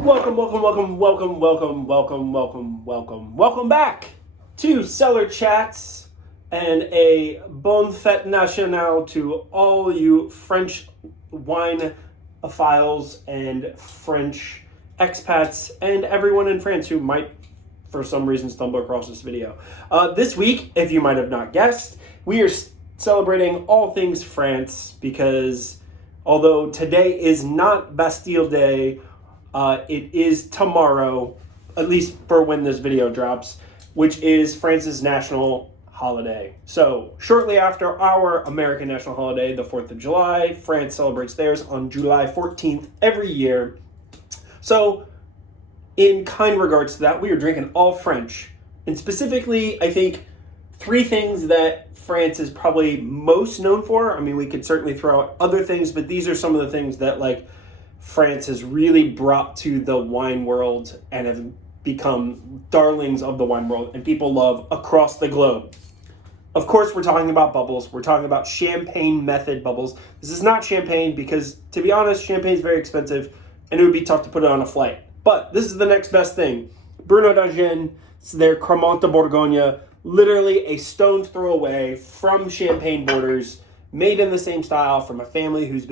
Welcome back to Cellar Chats and a bonne fête nationale to all you French wine philes and French expats and everyone in France who might, for some reason, stumble across this video. This week, if you might have not guessed, we are celebrating all things France because although today is not Bastille Day, it is tomorrow, at least for when this video drops, which is France's national holiday. So shortly after our American national holiday, the 4th of July, France celebrates theirs on July 14th every year. So in kind regards to that, we are drinking all French. And specifically, I think three things that France is probably most known for. I mean, we could certainly throw out other things, but these are some of the things that France has really brought to the wine world and have become darlings of the wine world and people love across the globe. Of course, we're talking about bubbles. We're talking about champagne method bubbles. This is not champagne because, to be honest, champagne is very expensive and it would be tough to put it on a flight. But this is the next best thing. Bruno Dangin, their Crémant de Bourgogne, literally a stone's throw away from champagne borders, made in the same style from a family who's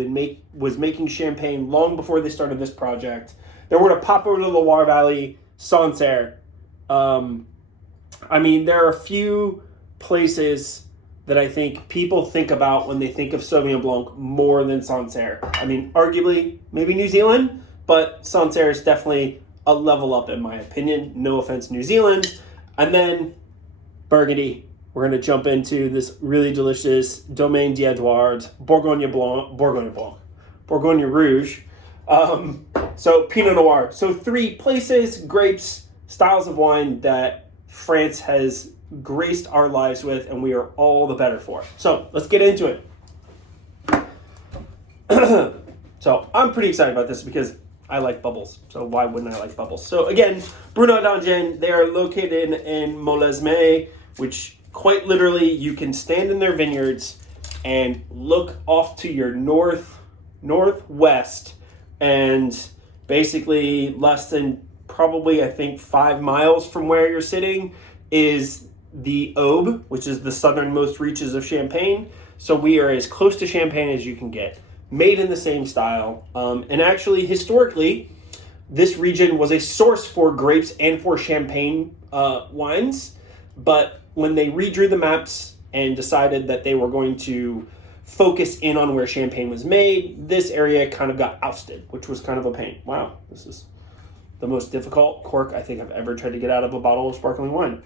was making champagne long before they started this project. They were to pop over to the Loire Valley, Sancerre. I mean, there are a few places that I think people think about when they think of Sauvignon Blanc more than Sancerre. I mean, arguably, maybe New Zealand, but Sancerre is definitely a level up in my opinion. No offense, New Zealand. And then Burgundy. We're going to jump into this really delicious Domaine d'Edouard, Bourgogne Rouge. So Pinot Noir. So three places, grapes, styles of wine that France has graced our lives with, and we are all the better for. So let's get into it. So I'm pretty excited about this because I like bubbles. So why wouldn't I like bubbles? So again, Bruno Dangin, they are located in Molesme, which quite literally, you can stand in their vineyards and look off to your northwest, and basically less than probably, I think, 5 miles from where you're sitting is the Aube, which is the southernmost reaches of Champagne. So we are as close to Champagne as you can get, made in the same style. And actually, historically, this region was a source for grapes and for Champagne wines, but when they redrew the maps and decided that they were going to focus in on where champagne was made, this area kind of got ousted, which was kind of a pain. Wow, this is the most difficult cork I think I've ever tried to get out of a bottle of sparkling wine.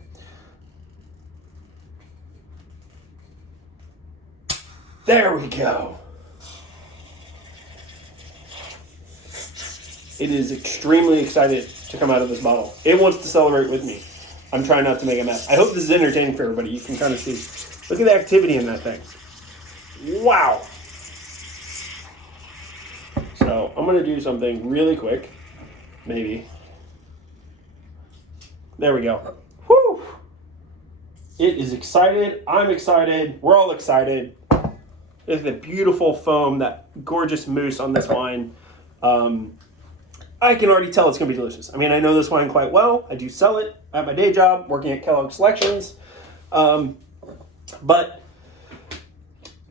There we go. It is extremely excited to come out of this bottle. It wants to celebrate with me. I'm trying not to make a mess. I hope this is entertaining for everybody. You can kind of see. Look at the activity in that thing. Wow. So I'm going to do something really quick. Maybe. There we go. Whew. It is excited. I'm excited. We're all excited. There's the beautiful foam, that gorgeous mousse on this wine. I can already tell it's going to be delicious. I mean, I know this wine quite well. I do sell it at my day job, working at Kellogg Selections. But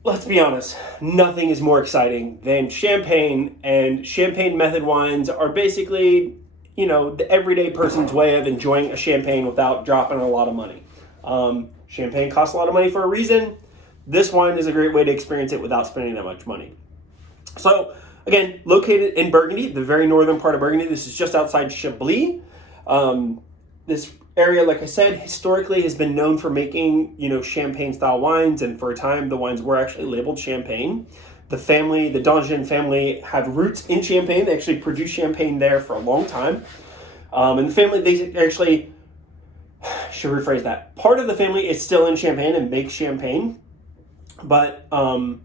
let's be honest, nothing is more exciting than champagne, and champagne method wines are basically, the everyday person's way of enjoying a champagne without dropping a lot of money. Champagne costs a lot of money for a reason. This wine is a great way to experience it without spending that much money. So, again, located in Burgundy, the very northern part of Burgundy. This is just outside Chablis. This area, like I said, historically has been known for making, champagne-style wines, and for a time, the wines were actually labeled champagne. The Dangin family have roots in Champagne. They actually produced champagne there for a long time. And the family, they actually, should rephrase that. Part of the family is still in Champagne and makes champagne, but a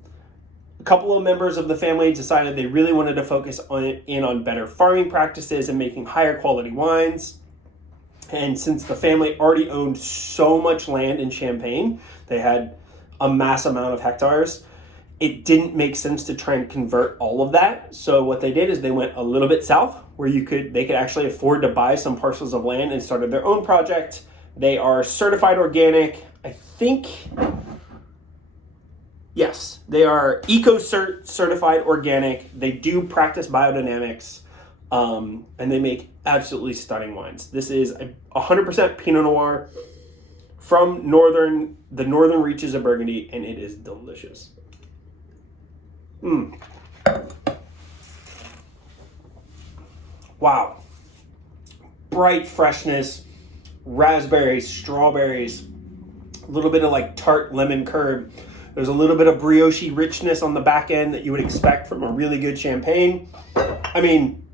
couple of members of the family decided they really wanted to focus on better farming practices and making higher quality wines. And since the family already owned so much land in Champagne, they had a mass amount of hectares, it didn't make sense to try and convert all of that. So what they did is they went a little bit south where they could actually afford to buy some parcels of land and started their own project. They are certified organic. I think, yes, they are certified organic. They do practice biodynamics, and they make absolutely stunning wines. This is 100% Pinot Noir from the northern reaches of Burgundy, and it is delicious. Wow. Bright freshness, raspberries, strawberries, a little bit of like tart lemon curd. There's a little bit of brioche richness on the back end that you would expect from a really good champagne. I mean,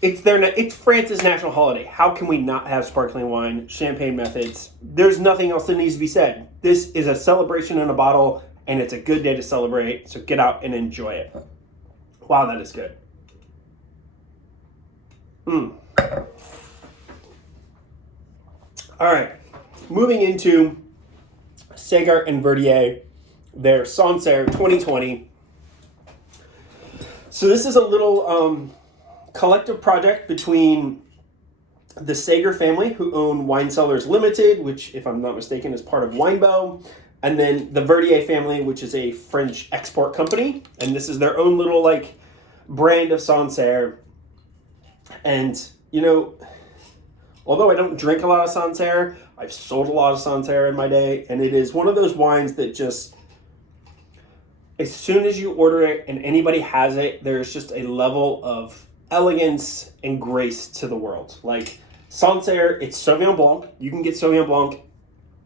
it's France's national holiday. How can we not have sparkling wine, champagne methods? There's nothing else that needs to be said. This is a celebration in a bottle, and it's a good day to celebrate, so get out and enjoy it. Wow, that is good. All right, moving into Cellar and Verdier, their Sancerre 2020. So this is a little collective project between the Cellar family, who own Wine Cellars Limited, which, if I'm not mistaken, is part of Winebow, and then the Verdier family, which is a French export company. And this is their own little like brand of Sancerre. And, you know, although I don't drink a lot of Sancerre, I've sold a lot of Sancerre in my day. And it is one of those wines that just, as soon as you order it and anybody has it, there's just a level of elegance and grace to the world. Like Sancerre, it's Sauvignon Blanc. You can get Sauvignon Blanc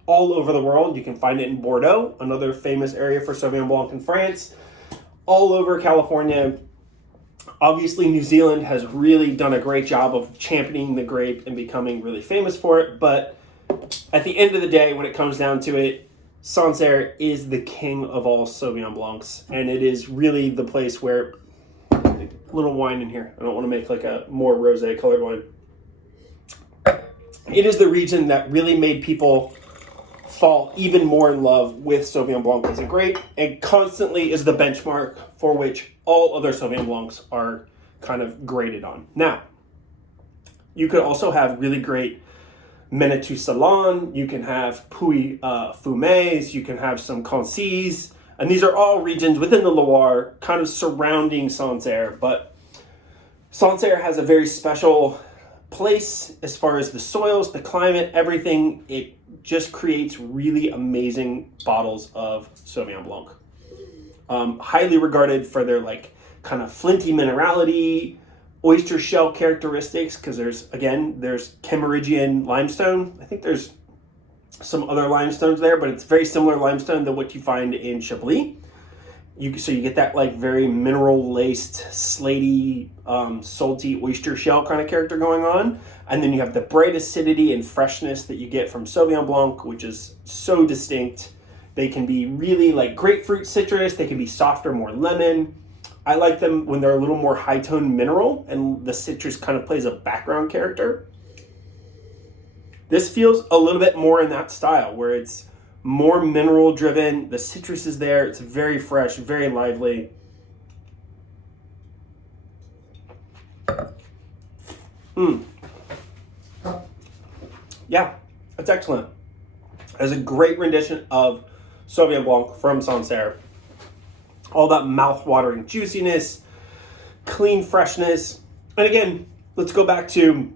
all over the world. You can find it in Bordeaux, another famous area for Sauvignon Blanc in France, all over California. Obviously, New Zealand has really done a great job of championing the grape and becoming really famous for it. But at the end of the day, when it comes down to it, Sancerre is the king of all Sauvignon Blancs. And it is really the place where, a little wine in here. I don't want to make like a more rosé colored wine. It is the region that really made people fall even more in love with Sauvignon Blanc as a grape, and constantly is the benchmark for which all other Sauvignon Blancs are kind of graded on. Now, you could also have really great Menetou Salon, you can have Puy Fumés, you can have some Concis, and these are all regions within the Loire, kind of surrounding Sancerre, but Sancerre has a very special place as far as the soils, the climate, everything. It just creates really amazing bottles of Sauvignon Blanc. Highly regarded for their like kind of flinty minerality, oyster shell characteristics, because there's Cameridian limestone. I think there's some other limestones there, but it's very similar limestone to what you find in Chablis. So you get that like very mineral laced, slaty, salty oyster shell kind of character going on. And then you have the bright acidity and freshness that you get from Sauvignon Blanc, which is so distinct. They can be really like grapefruit citrus. They can be softer, more lemon. I like them when they're a little more high-toned mineral and the citrus kind of plays a background character. This feels a little bit more in that style where it's more mineral driven. The citrus is there. It's very fresh, very lively. Yeah, that's excellent. That's a great rendition of Sauvignon Blanc from Sancerre. All that mouth-watering juiciness, clean freshness. And again, let's go back to,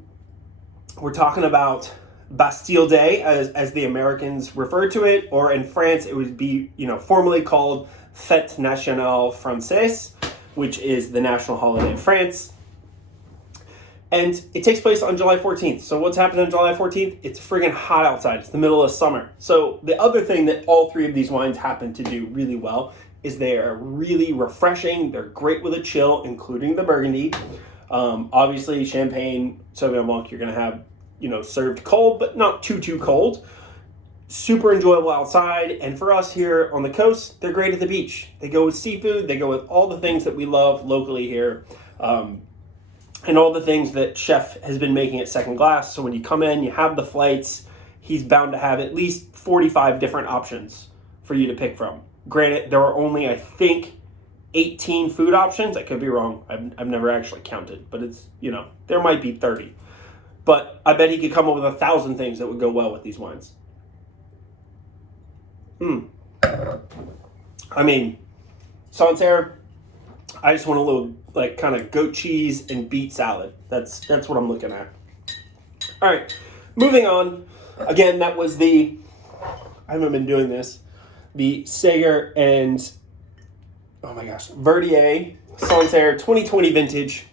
we're talking about Bastille Day, as the Americans refer to it, or in France, it would be, formally called Fête nationale Française, which is the national holiday of France. And it takes place on July 14th. So what's happening on July 14th? It's friggin' hot outside. It's the middle of summer. So the other thing that all three of these wines happen to do really well is they are really refreshing. They're great with a chill, including the Burgundy. Obviously, Champagne, Sauvignon Blanc, you're going to have, served cold, but not too cold. Super enjoyable outside. And for us here on the coast, they're great at the beach. They go with seafood. They go with all the things that we love locally here. And all the things that Chef has been making at Second Glass. So when you come in, you have the flights. He's bound to have at least 45 different options for you to pick from. Granted, there are only, I think, 18 food options. I could be wrong. I've never actually counted, but it's, there might be 30. But I bet he could come up with 1,000 things that would go well with these wines. I mean, Sancerre, I just want a little, like, kind of goat cheese and beet salad. That's what I'm looking at. All right, moving on. Again, that was I haven't been doing this, the Cellar and, oh my gosh, Verdier Sancerre 2020 vintage.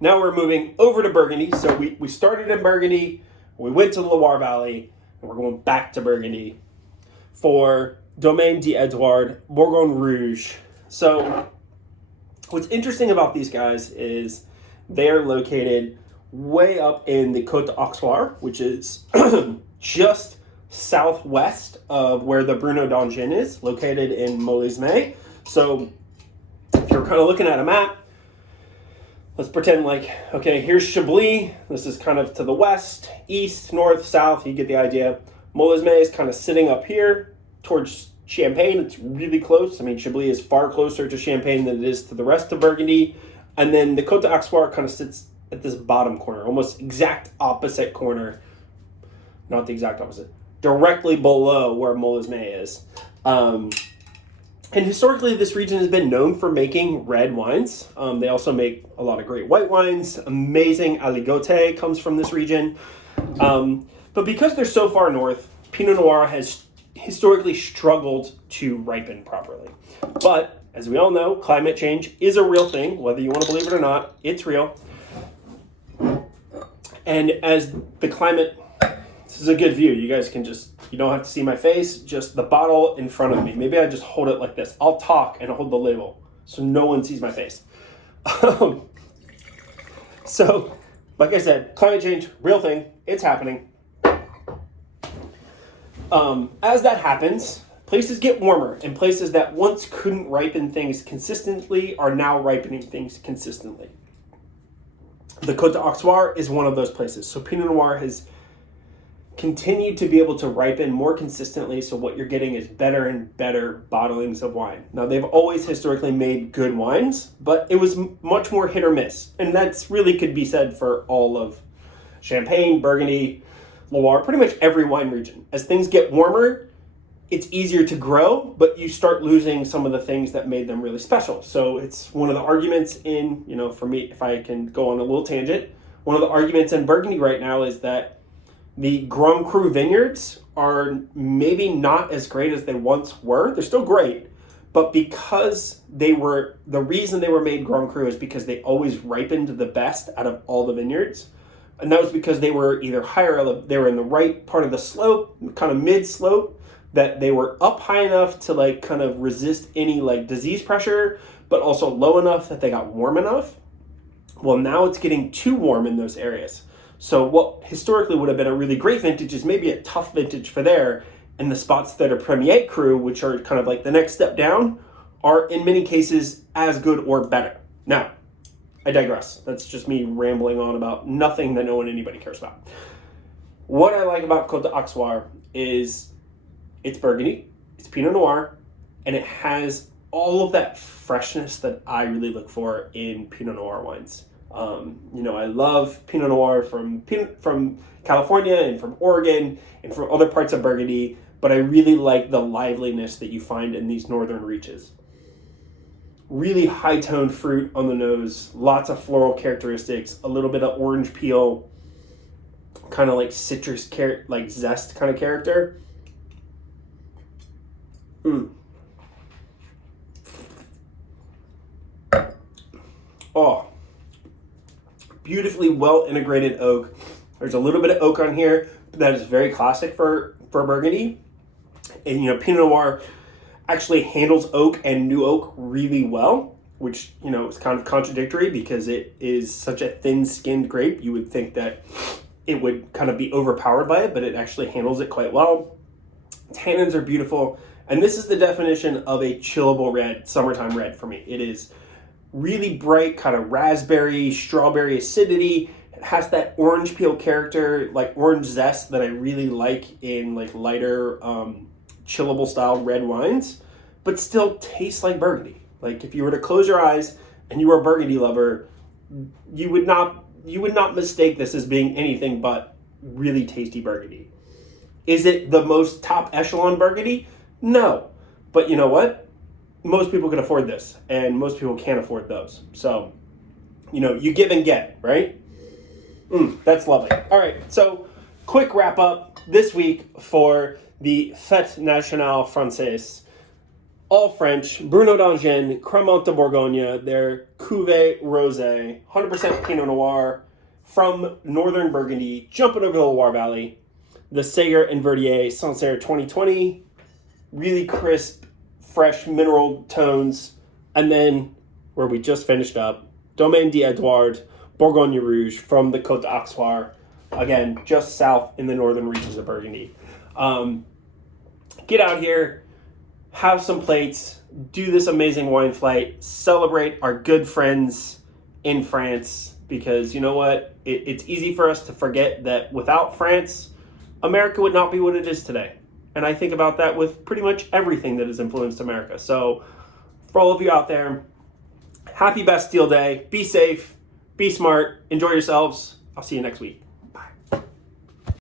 Now we're moving over to Burgundy. So we started in Burgundy, we went to the Loire Valley, and we're going back to Burgundy for Domaine d'Edouard, Bourgogne Rouge. So what's interesting about these guys is they are located way up in the Côte d'Auxerre, which is just southwest of where the Bruno Dangin is, located in Molesme. So if you're kind of looking at a map, let's pretend like, okay, here's Chablis. This is kind of to the west, east, north, south. You get the idea. Molesme is kind of sitting up here towards Champagne. It's really close. I mean, Chablis is far closer to Champagne than it is to the rest of Burgundy. And then the Côte d'Auxerre kind of sits at this bottom corner, almost exact opposite corner. Not the exact opposite. Directly below where Molesme is. And historically, this region has been known for making red wines. They also make a lot of great white wines. Amazing aligoté comes from this region. But because they're so far north, Pinot Noir has historically struggled to ripen properly. But as we all know, climate change is a real thing. Whether you want to believe it or not, it's real. And as the climate, this is a good view. You guys can you don't have to see my face, just the bottle in front of me. Maybe I just hold it like this. I'll talk and hold the label so no one sees my face. So, like I said, climate change, real thing. It's happening. As that happens, places get warmer, and places that once couldn't ripen things consistently are now ripening things consistently. The Côte d'Auxerre is one of those places. So Pinot Noir has continued to be able to ripen more consistently, so what you're getting is better and better bottlings of wine. Now, they've always historically made good wines, but it was much more hit or miss. And that's really could be said for all of Champagne, Burgundy, Loire, pretty much every wine region. As things get warmer, it's easier to grow, but you start losing some of the things that made them really special. So it's one of the arguments in, for me, if I can go on a little tangent, one of the arguments in Burgundy right now is that the Grand Cru vineyards are maybe not as great as they once were. They're still great, but because the reason they were made Grand Cru is because they always ripened the best out of all the vineyards. And that was because they were either they were in the right part of the slope, kind of mid-slope, that they were up high enough to kind of resist any disease pressure, but also low enough that they got warm enough. Well, now it's getting too warm in those areas. So what historically would have been a really great vintage is maybe a tough vintage for there, and the spots that are Premier Cru, which are kind of the next step down, are in many cases as good or better. Now, I digress. That's just me rambling on about nothing that anybody cares about. What I like about Côte d'Auxerre is it's Burgundy, it's Pinot Noir, and it has all of that freshness that I really look for in Pinot Noir wines. I love Pinot Noir from California and from Oregon and from other parts of Burgundy, but I really like the liveliness that you find in these northern reaches. Really high-toned fruit on the nose, lots of floral characteristics, a little bit of orange peel, kind of citrus, zest kind of character. Oh, beautifully well integrated oak. There's a little bit of oak on here, but that is very classic for Burgundy. And Pinot Noir actually handles oak and new oak really well, which is kind of contradictory because it is such a thin-skinned grape. You would think that it would kind of be overpowered by it, but it actually handles it quite well. Tannins are beautiful, and this is the definition of a chillable red, summertime red for me. It is really bright, kind of raspberry, strawberry acidity. It has that orange peel character, orange zest that I really like in lighter chillable style red wines, but still taste like Burgundy. Like if you were to close your eyes and you were a Burgundy lover, you would not mistake this as being anything but really tasty Burgundy. Is it the most top echelon Burgundy? No. But you know what? Most people can afford this, and most people can't afford those. So, you give and get, right? That's lovely. All right, so quick wrap up this week for the Fête nationale Française. All French, Bruno Dangin, Crémant de Bourgogne, their Cuvée Rosé, 100% Pinot Noir from northern Burgundy, jumping over the Loire Valley. The Cellar and Verdier Sancerre 2020, really crisp, fresh mineral tones. And then, where we just finished up, Domaine d'Edouard, Bourgogne Rouge from the Côte d'Auxerre, again, just south in the northern reaches of Burgundy. Get out here, have some plates, do this amazing wine flight, celebrate our good friends in France, because you know what? It's easy for us to forget that without France, America would not be what it is today. And I think about that with pretty much everything that has influenced America. So for all of you out there, happy Bastille Day. Be safe, be smart, enjoy yourselves. I'll see you next week.